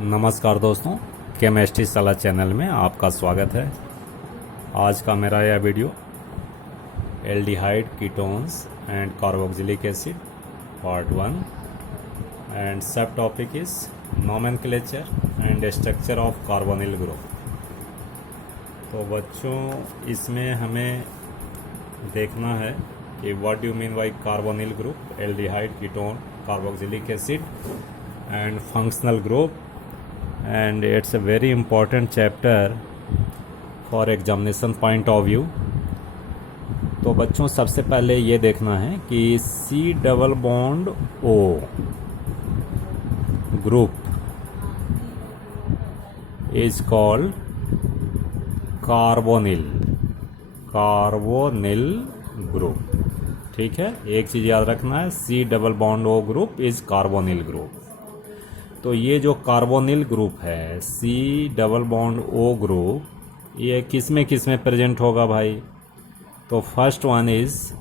नमस्कार दोस्तों, केमिस्ट्री सलाह चैनल में आपका स्वागत है। आज का मेरा यह video aldehyde ketones and carboxylic acid part 1 and subtopic is nomenclature and structure of carbonyl group. तो बच्चों, इसमें हमें देखना है कि what do mean by carbonyl group, aldehyde, ketone, carboxylic acid and functional group, and it's a very important chapter for examination point of view। तो बच्चों, सबसे पहले ये देखना है कि C double bond O group is called carbonyl group. ठीक है, एक चीज़ याद रखना है, C double bond O group is carbonyl group. तो ये जो कार्बोनिल ग्रुप है C double bond O group, ये किस में प्रेजेंट होगा भाई? तो फर्स्ट वन इज़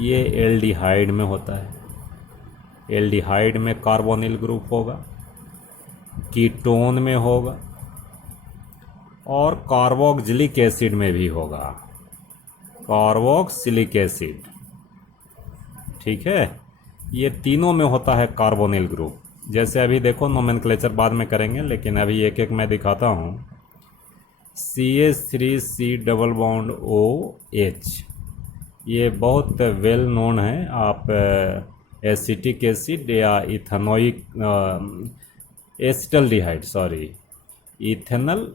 ये एल्डिहाइड में होता है। एल्डिहाइड में कार्बोनिल ग्रुप होगा, कीटोन में होगा और कार्बोक्सिलिक एसिड में भी होगा, कार्बोक्सिलिक एसिड। ठीक है, ये तीनों में होता है कार्बोनिल ग्रुप। जैसे अभी देखो, नोमेनक्लेचर बाद में करेंगे, लेकिन अभी एक एक मैं दिखाता हूँ। CH3C डबल बॉन्ड OH, ये बहुत वेल नोन है। आप एसिटिक एसिड या इथेनोइक एसिटल्डिहाइड, सॉरी इथेनल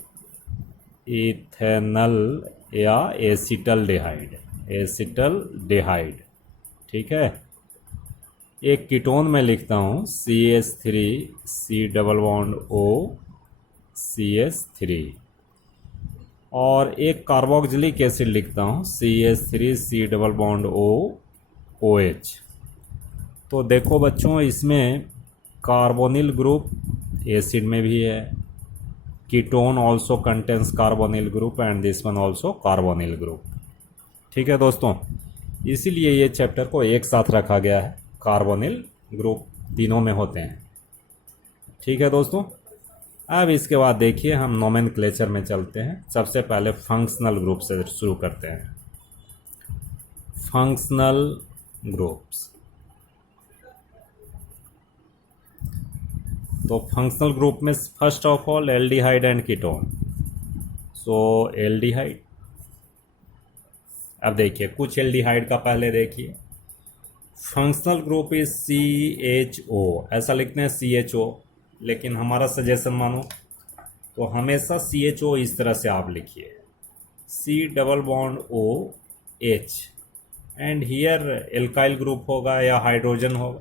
या एसिटल्डिहाइड। ठीक है, एक कीटोन में लिखता हूँ CH3C double bond O CH3, और एक कार्बोक्सिलिक एसिड लिखता हूँ CH3C double bond O OH। तो देखो बच्चों, इसमें कार्बोनिल ग्रुप एसिड में भी है, ketone also contains carbonyl group and this one also carbonyl group. ठीक है दोस्तों, इसीलिए ये चैप्टर को एक साथ रखा गया है। कार्बोनिल ग्रुप तीनों में होते हैं। ठीक है दोस्तों, अब इसके बाद देखिए हम नोमेनक्लेचर में चलते हैं। सबसे पहले फंक्शनल ग्रुप से शुरू करते हैं। फंक्शनल ग्रुप्स, तो फंक्शनल ग्रुप में first of all aldehyde and ketone. So aldehyde, अब देखिए कुछ एल्डिहाइड का पहले देखिए। फंक्शनल ग्रुप इज CHO, ऐसा लिखते हैं CHO, लेकिन हमारा सजेशन मानो तो हमेशा CHO इस तरह से आप लिखिए, C double bond OH, and here alkyl group होगा या हाइड्रोजन होगा।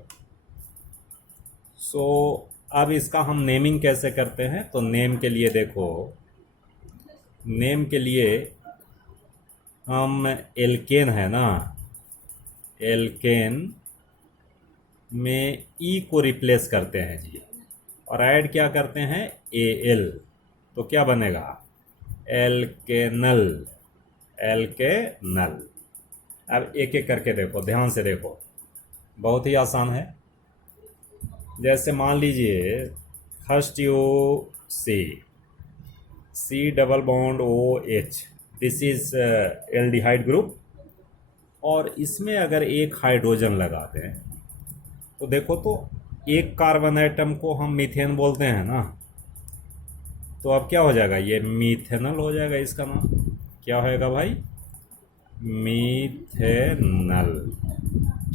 सो अब इसका हम नेमिंग कैसे करते हैं? तो नेम के लिए देखो, नेम के लिए हम एल्केन है ना, एल्केन में E को रिप्लेस करते हैं जी, और ऐड क्या करते हैं? Al। तो क्या बनेगा? एल्केनल। अब एक एक करके देखो, ध्यान से देखो, बहुत ही आसान है। जैसे मान लीजिए first you C double bond OH, this is aldehyde group, और इसमें अगर एक हाइड्रोजन लगाते हैं तो देखो, तो एक कार्बन एटम को हम मीथेन बोलते हैं ना, तो अब क्या हो जाएगा? ये मीथेनल हो जाएगा। इसका नाम क्या होएगा भाई? मीथेनल।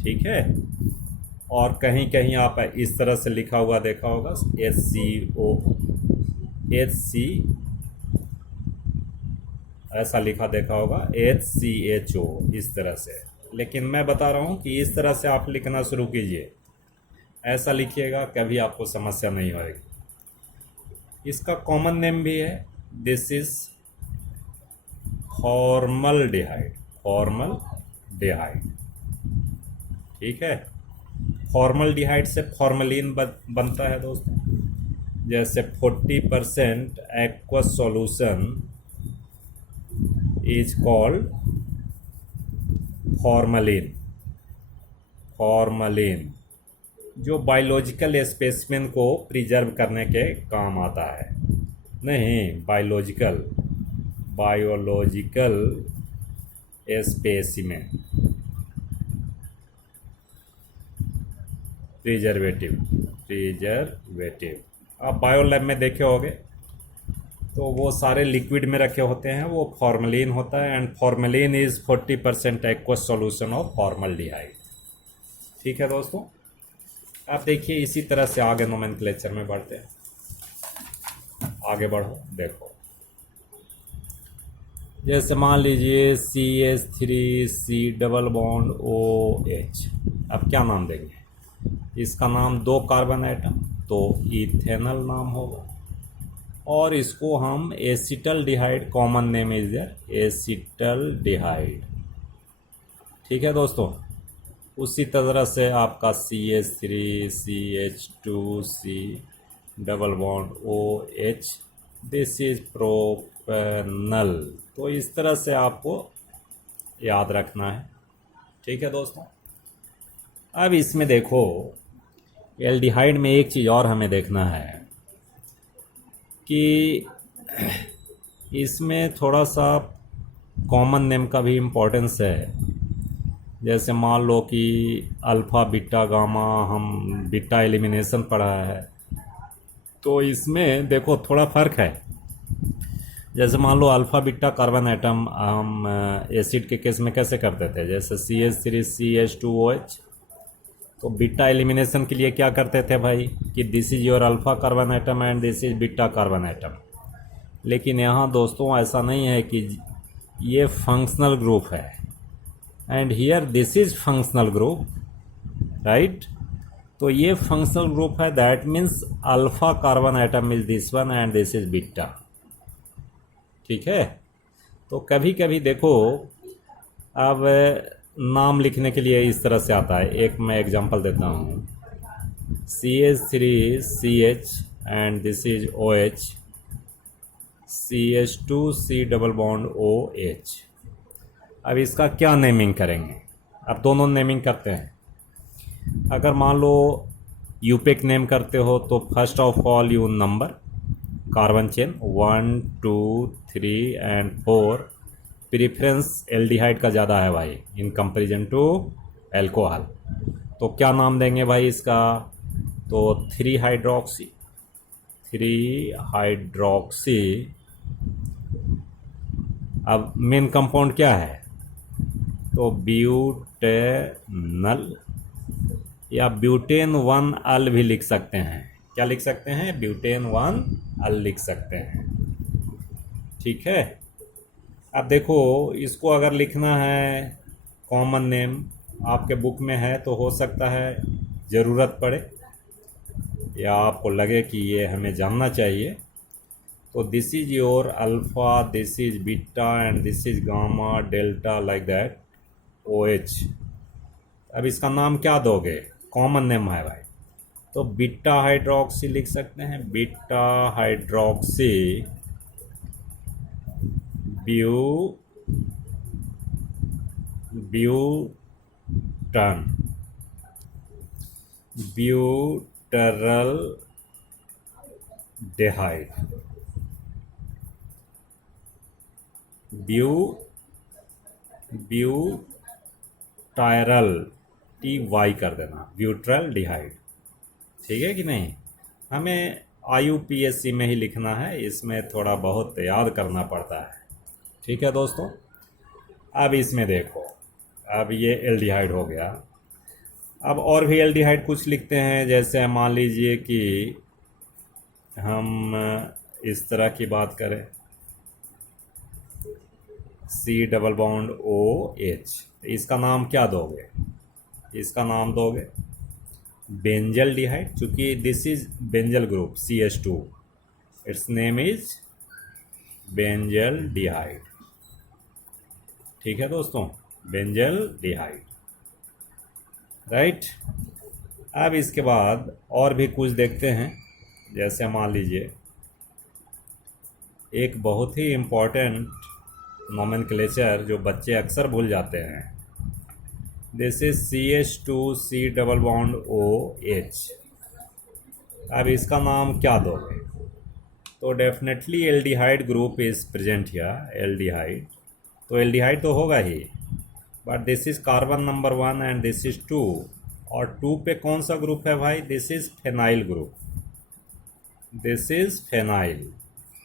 ठीक है, और कहीं कहीं आप इस तरह से लिखा हुआ देखा होगा, HC, ऐसा लिखा देखा होगा, HCHO, इस तरह से। लेकिन मैं बता रहा हूँ कि इस तरह से आप लिखना शुरू कीजिए, ऐसा लिखिएगा, कभी आपको समस्या नहीं होगी। इसका कॉमन नेम भी है, दिस इज फॉर्मल्डिहाइड। ठीक है, फॉर्मल्डिहाइड से फॉर्मलिन बनता है दोस्तों। जैसे 40% aqueous solution is called formalin. जो बायोलॉजिकल स्पेसिमेन को प्रिजर्व करने के काम आता है। नहीं, बायोलॉजिकल स्पेसिमेन, प्रिजर्वेटिव आप बायो लैब में देखे होंगे, तो वो सारे लिक्विड में रखे होते हैं। वो फॉर्मेलिन होता है, and formalin is 40% aqueous solution of formaldehyde. ठीक है दोस्तों, आप देखिए इसी तरह से आगे नोमेनक्लेचर में बढ़ते हैं। आगे बढ़ो, देखो जैसे मान लीजिए CH3C डबल बॉन्ड OH, अब क्या नाम देंगे इसका? नाम 2 कार्बन एटम, तो इथेनल नाम होगा। और इसको हम acetaldehyde, common name is there acetaldehyde. ठीक है दोस्तों, उसी तरह से आपका CH3CH2C double bond OH, this is propanal. तो इस तरह से आपको याद रखना है। ठीक है दोस्तों, अब इसमें देखो एल्डिहाइड में एक चीज़ और हमें देखना है कि इसमें थोड़ा सा कॉमन नेम का भी इम्पोर्टेंस है। जैसे मान लो कि अल्फ़ा बीटा गामा, हम बीटा एलिमिनेशन पढ़ा है, तो इसमें देखो थोड़ा फ़र्क है। जैसे मान लो अल्फ़ा बीटा कार्बन एटम हम एसिड के केस में कैसे करते थे, जैसे CH3CH2OH, तो बीटा एलिमिनेशन के लिए क्या करते थे भाई कि this is your alpha carbon atom and this is beta carbon atom. लेकिन यहाँ दोस्तों ऐसा नहीं है कि ये फंक्शनल ग्रुप है, and here this is functional group, right. तो ये फंक्शनल ग्रुप है, that means alpha carbon atom is this one and this is beta. ठीक है, तो कभी कभी देखो अब नाम लिखने के लिए इस तरह से आता है। एक मैं एग्जांपल देता हूँ, CH3CH and this is OH, CH2C double bond OH। अब इसका क्या नेमिंग करेंगे? अब दोनों नेमिंग करते हैं। अगर मान लो यूपिक नेम करते हो तो first of all you number carbon chain 1 2 3 and 4। Preference aldehyde का ज़्यादा है भाई इन कंपैरिजन टू एल्कोहल। तो क्या नाम देंगे भाई इसका? तो 3 हाइड्रोक्सी, अब मेन कंपाउंड क्या है? तो ब्यूटेनल, या ब्यूटेन 1 अल भी लिख सकते हैं। क्या लिख सकते हैं? ब्यूटेन 1 अल लिख सकते हैं। ठीक है, अब देखो इसको अगर लिखना है कॉमन नेम, आपके बुक में है तो हो सकता है ज़रूरत पड़े या आपको लगे कि ये हमें जानना चाहिए। तो this is your alpha, this is beta and this is gamma delta, like that OH। अब इसका नाम क्या दोगे? कॉमन नेम है भाई, तो बीटा हाइड्रोक्सी लिख सकते हैं। बीटा हाइड्रोक्सी ब्यूटरल डेहाइड, ब्यूटायरल TY कर देना, ब्यूटरल डिहाइड। ठीक है कि नहीं? हमें IUPAC में ही लिखना है, इसमें थोड़ा बहुत याद करना पड़ता है। ठीक है दोस्तों, अब इसमें देखो, अब ये एल्डिहाइड हो गया। अब और भी एल्डिहाइड कुछ लिखते हैं, जैसे मान लीजिए कि हम इस तरह की बात करें, C डबल बॉन्ड OH, इसका नाम क्या दोगे? इसका नाम दोगे बेंजल डिहाइड, चूँकि this is benzal group CH2, it's name is benzaldehyde. ठीक है दोस्तों, बेंजल डिहाइड, राइट। अब इसके बाद और भी कुछ देखते हैं, जैसे मान लीजिए एक बहुत ही इम्पोर्टेंट नोमेनक्लेचर जो बच्चे अक्सर भूल जाते हैं, this is CH2C double bond OH। अब इसका नाम क्या दोगे? तो definitely aldehyde group is present here, aldehyde. तो एल्डिहाइड तो होगा ही, but this is carbon number 1 and this is 2। और 2 पे कौन सा ग्रुप है भाई? This is phenyl group, this is phenyl.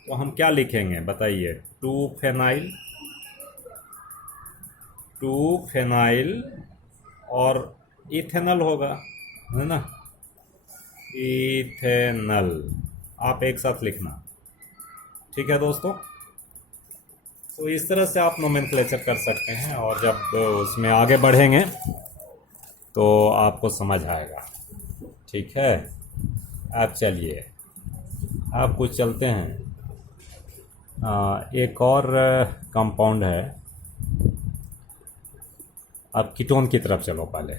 तो हम क्या लिखेंगे बताइए? 2 फेनाइल, 2 फेनाइल और इथेनॉल होगा, है ना, इथेनॉल। आप एक साथ लिखना, ठीक है दोस्तों। तो इस तरह से आप नोमेनक्लेचर कर सकते हैं, और जब उसमें आगे बढ़ेंगे तो आपको समझ आएगा, ठीक है। अब चलिए, अब कुछ चलते हैं। एक और कंपाउंड है। अब कीटोन की तरफ चलो पहले।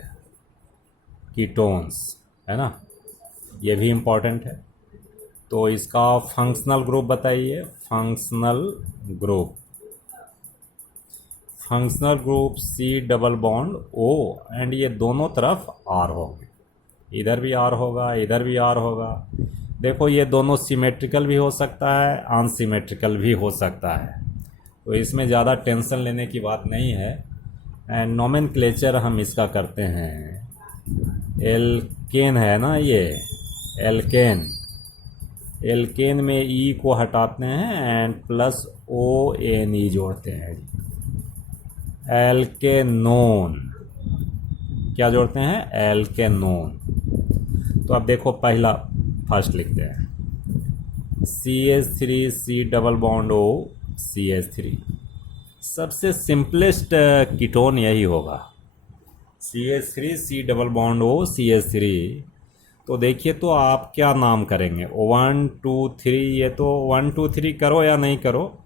कीटोन्स, है ना, ये भी इम्पोर्टेंट है। तो इसका फंक्शनल ग्रुप बताइए। Functional group, functional group C double bond O, and ये दोनों तरफ R होंगे। इधर भी R होगा, इधर भी R होगा। देखो ये दोनों सिमेट्रिकल भी हो सकता है, अनसिमेट्रिकल भी हो सकता है, तो इसमें ज़्यादा टेंशन लेने की बात नहीं है। एंड नोमेनक्लेचर हम इसका करते हैं, एल्केन है ना ये, एल्केन। एल्केन में E को हटाते हैं एंड प्लस ONE जोड़ते हैं। एल्केनोन, क्या जोड़ते हैं? एल्केनोन। तो अब देखो पहला फर्स्ट लिखते हैं, CH3C double bond O, CH3। सबसे सिंपलेस्ट कीटोन यही होगा, CH3C double bond O, CH3। तो देखिए, तो आप क्या नाम करेंगे? 1 2 3, ये तो 1 2 3 करो या नहीं करो,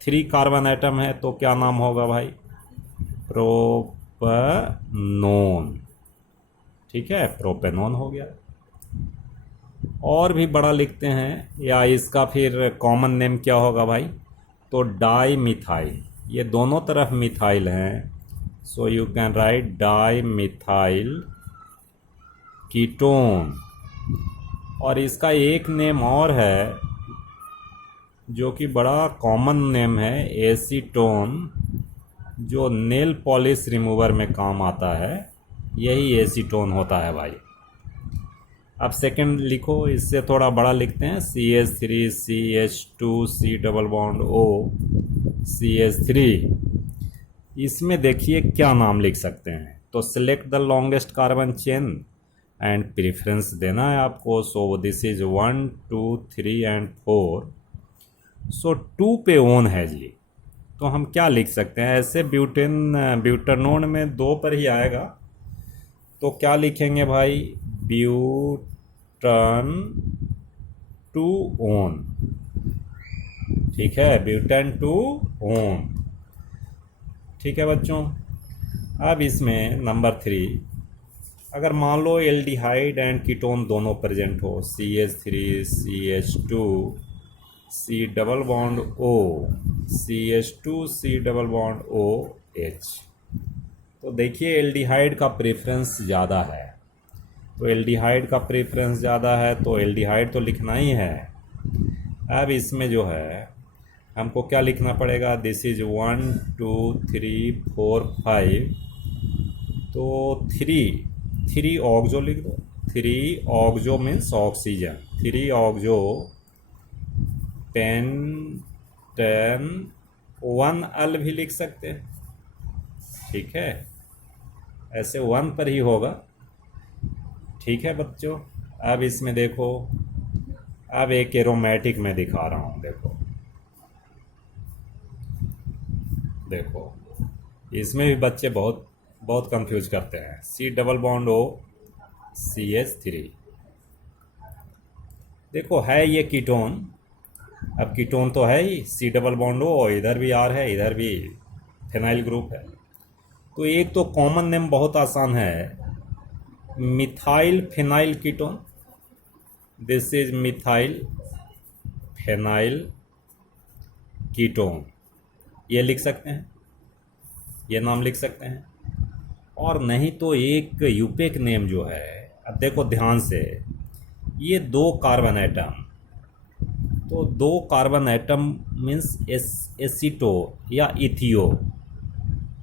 3 कार्बन एटम है, तो क्या नाम होगा भाई? प्रोपेनोन, ठीक है, प्रोपेनोन हो गया। और भी बड़ा लिखते हैं, या इसका फिर कॉमन नेम क्या होगा भाई? तो डाई मिथाइल, ये दोनों तरफ मिथाइल हैं, so you can write di methyl ketone. और इसका एक नेम और है जो कि बड़ा कॉमन नेम है, एसीटोन, जो नेल पॉलिश रिमूवर में काम आता है, यही एसीटोन होता है भाई। अब सेकंड लिखो, इससे थोड़ा बड़ा लिखते हैं, CH3CH2C double bond O, CH3। इसमें देखिए क्या नाम लिख सकते हैं। तो select the longest carbon chain and preference देना है आपको। So this is 1 2 3 and 4। सो 2 पे ओन है जी, तो हम क्या लिख सकते हैं? ऐसे ब्यूटेनोन में 2 पर ही आएगा, तो क्या लिखेंगे भाई? ब्यूटन टू ओन, ठीक है, ब्यूटेन टू ओन, ठीक है बच्चों। अब इसमें नंबर 3, अगर मान लो एल्डिहाइड एंड कीटोन दोनों प्रेजेंट हो, CH3CH2C double bond O, CH2C double bond OH। तो देखिए एल्डिहाइड का प्रेफरेंस ज़्यादा है, तो एल्डिहाइड का प्रेफरेंस ज़्यादा है, तो एल्डिहाइड तो लिखना ही है। अब इसमें जो है हमको क्या लिखना पड़ेगा? This is 1 2 3 4 5। तो 3 ऑक्सो लिख दो। 3 oxo means oxygen, 3 oxo pentane 1 अल भी लिख सकते हैं, ठीक है, ऐसे 1 पर ही होगा, ठीक है बच्चों। अब इसमें देखो, अब एक एरोमेटिक में दिखा रहा हूँ, देखो इसमें भी बच्चे बहुत कंफ्यूज करते हैं। C double bond O, CH3। देखो है ये कीटोन, अब कीटोन तो है ही, C डबल बॉन्ड O, इधर भी R है, इधर भी फेनाइल ग्रुप है। तो एक तो कॉमन नेम बहुत आसान है, methyl phenyl ketone. This is methyl phenyl ketone, ये लिख सकते हैं, ये नाम लिख सकते हैं। और नहीं तो एक यूपेक नेम जो है, अब देखो ध्यान से, ये दो कार्बन एटम, तो दो कार्बन एटम मीन्स एसीटो या इथियो,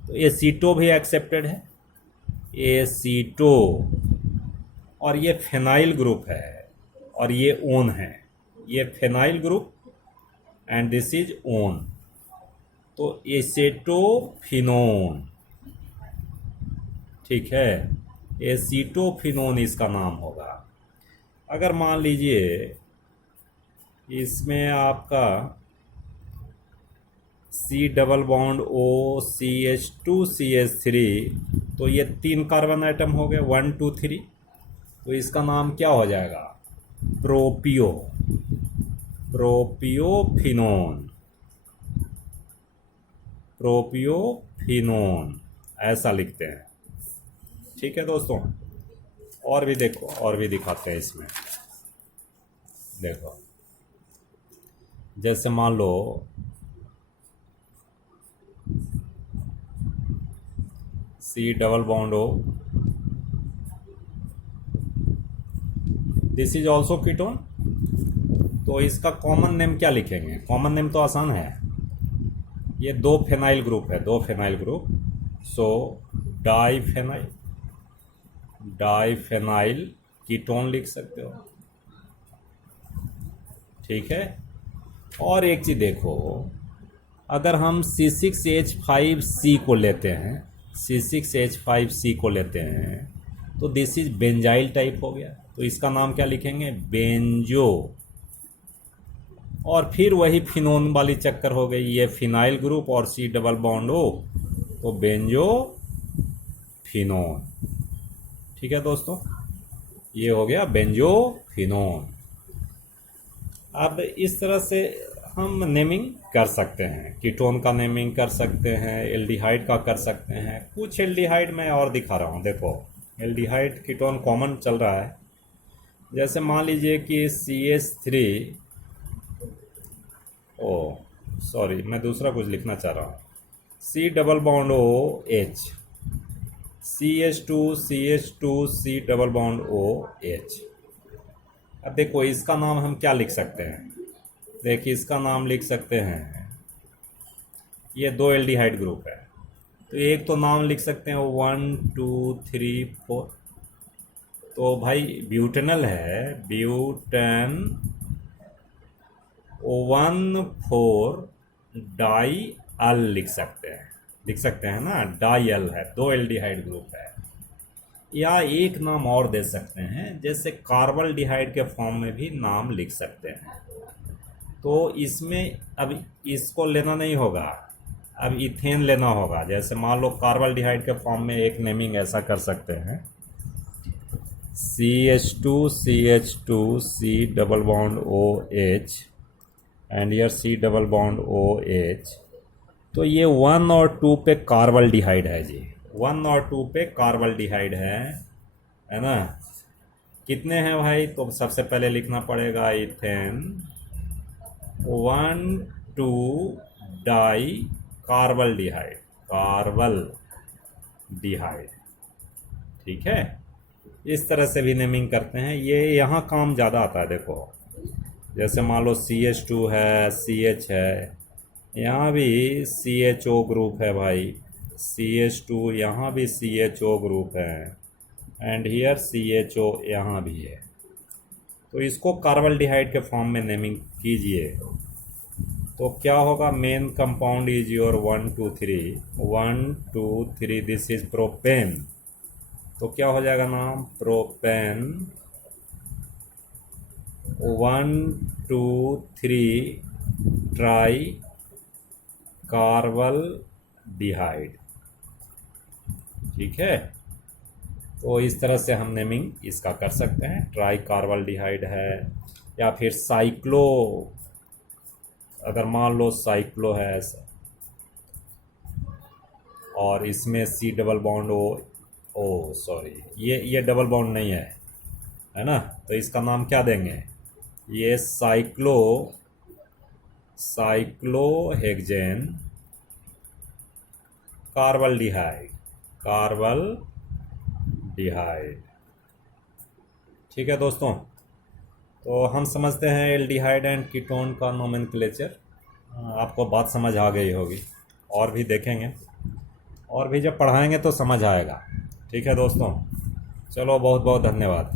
तो एसीटो भी एक्सेप्टेड है, एसीटो, और ये फेनाइल ग्रुप है और ये ओन है, ये phenyl group and this is own, तो एसेटोफिनोन, ठीक है, एसीटोफिनोन इसका नाम होगा। अगर मान लीजिए इसमें आपका C डबल बॉन्ड OCH2CH3, तो ये 3 कार्बन आइटम हो गए, 1 2 3, तो इसका नाम क्या हो जाएगा, प्रोपियोफिनोन, प्रोपियोफिनोन ऐसा लिखते हैं। ठीक है दोस्तों, और भी देखो, और भी दिखाते हैं इसमें। देखो जैसे मान लो C double bond O, this is also ketone, तो इसका कॉमन नेम क्या लिखेंगे, कॉमन नेम तो आसान है, ये दो फेनाइल ग्रुप है, दो फेनाइल ग्रुप, सो डाइफेनाइल, डाइफेनाइल कीटोन लिख सकते हो। ठीक है, और एक चीज़ देखो, अगर हम C6H5C को लेते हैं, C6H5C को लेते हैं, तो दिस इज बेंजाइल टाइप हो गया, तो इसका नाम क्या लिखेंगे, बेंजो, और फिर वही फिनोन वाली चक्कर हो गई, ये फिनाइल ग्रुप और C डबल बॉन्ड O, तो बेंजो फिनोन। ठीक है दोस्तों, ये हो गया बेंजो फिनोन। अब इस तरह से हम नेमिंग कर सकते हैं, कीटोन का नेमिंग कर सकते हैं, एल्डिहाइड का कर सकते हैं। कुछ एल्डिहाइड मैं और दिखा रहा हूँ, देखो एल्डिहाइड कीटोन कॉमन चल रहा है, जैसे मान लीजिए कि CH3, ओ सॉरी मैं दूसरा कुछ लिखना चाह रहा हूँ, C double bond OH, CH2 C double bond OH। अब देखो इसका नाम हम क्या लिख सकते हैं, देखिए इसका नाम लिख सकते हैं, ये दो एल्डिहाइड ग्रुप है, तो एक तो नाम लिख सकते हैं 1 2 3 4, तो भाई ब्यूटेनल है, ब्यूटेन 1,4 डाई अल लिख सकते हैं ना, डाई अल है, दो एल्डिहाइड ग्रुप है। या एक नाम और दे सकते हैं, जैसे कार्बल डिहाइड के फॉर्म में भी नाम लिख सकते हैं, तो इसमें अब इसको लेना नहीं होगा, अब इथेन लेना होगा। जैसे मान लो कार्बल डिहाइड के फॉर्म में एक नेमिंग ऐसा कर सकते हैं, CH2 C double bond OH एंड यर C डबल बॉन्ड OH, तो ये 1 और 2 पे कार्बल डिहाइड है जी, 1 और 2 पे कार्बल डिहाइड है ना। कितने हैं भाई, तो सबसे पहले लिखना पड़ेगा इथेन 1 2 डाई कार्बल डिहाइड, कार्बल डिहाइड। ठीक है, इस तरह से भी नेमिंग करते हैं, ये यहाँ काम ज़्यादा आता है। देखो जैसे मान लो CH2 है, CH है, यहाँ भी CHO ग्रुप है भाई, CH2 यहाँ भी CHO ग्रुप है, एंड हियर CHO यहाँ भी है, तो इसको कार्बल डिहाइड के फॉर्म में नेमिंग कीजिए, तो क्या होगा, main compound is your 1 2 3, this is propane, तो क्या हो जाएगा नाम, प्रोपेन 1 2 3 ट्राई कार्बल डिहाइड। ठीक है, तो इस तरह से हम नेमिंग इसका कर सकते हैं, ट्राई कार्बल डिहाइड है, या फिर साइक्लो, अगर मान लो साइक्लो है ऐसा, और इसमें C double bond O sorry ये डबल बॉन्ड नहीं है ना, तो इसका नाम क्या देंगे, ये cyclohexane carbaldehyde, carbaldehyde. ठीक है दोस्तों, तो हम समझते हैं एल्डिहाइड एंड कीटोन का नोमेनक्लेचर। आपको बात समझ आ गई होगी, और भी देखेंगे, और भी जब पढ़ाएंगे तो समझ आएगा। ठीक है दोस्तों, चलो बहुत बहुत धन्यवाद।